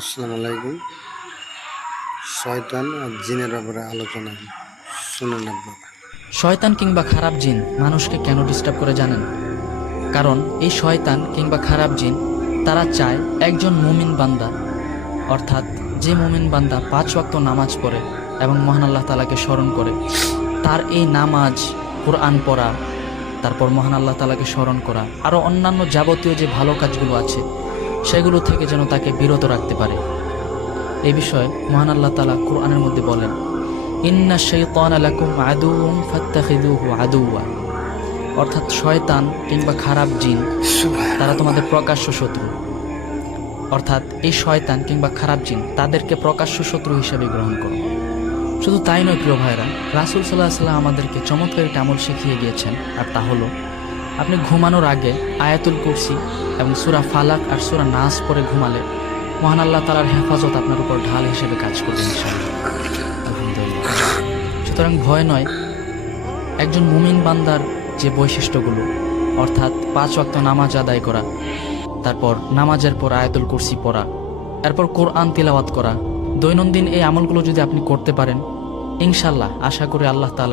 আসসালামু আলাইকুম। শয়তান আর জিনের ব্যাপারে আলোচনা শুনুন আপনারা। শয়তান কিংবা খারাপ জিন মানুষকে কেন ডিস্টার্ব করে জানেন? কারণ এই শয়তান কিংবা খারাপ জিন তারা চায় একজন মুমিন বান্দা, অর্থাৎ যে মুমিন বান্দা 5 ওয়াক্ত নামাজ পড়ে এবং মহান আল্লাহ তাআলাকে স্মরণ করে, তার এই নামাজ, কোরআন পড়া, তারপর মহান আল্লাহ তাআলাকে স্মরণ করা, আরও অন্যান্য যাবতীয় যে ভালো কাজগুলো আছে সেগুলো থেকে যেন তাকে বিরত রাখতে পারে। এই বিষয়ে মহান আল্লাহ তাআলা কোরআনের মধ্যে বলেন, ইন্না শাইতানা লাকুম আদুউম ফাত্তাখিযুহু আদুওয়া, অর্থাৎ শয়তান কিংবা খারাপ জিন তারা তোমাদের প্রকাশ্য শত্রু। অর্থাৎ এই শয়তান কিংবা খারাপ জিন তাদেরকে প্রকাশ্য শত্রু হিসেবে গ্রহণ করো। শুধু তাই নয় প্রিয় ভাইরা, রাসূল সাল্লাল্লাহু আলাইহি ওয়াসাল্লাম আমাদেরকে চমৎকার একটা আমল শিখিয়ে গিয়েছেন, আর তা হলো আপনি ঘুমানোর আগে আয়াতুল কুরসি এবং সূরা ফালাক আর সূরা নাস পড়ে ঘুমালে মহান আল্লাহ তাআলার হেফাজত আপনার উপর ঢাল হিসেবে কাজ করবে ইনশাআল্লাহ। আলহামদুলিল্লাহ। সুতরাং ভয় নয়, একজন মুমিন বান্দার যে বৈশিষ্ট্যগুলো, অর্থাৎ 5 ওয়াক্ত নামাজ আদায় করা, তারপর নামাজের পর আয়াতুল কুরসি পড়া, এরপর কোরআন তিলাওয়াত করা, দৈনন্দিন এই আমলগুলো যদি আপনি করতে পারেন, ইনশাআল্লাহ আশা করি আল্লাহ তাআলা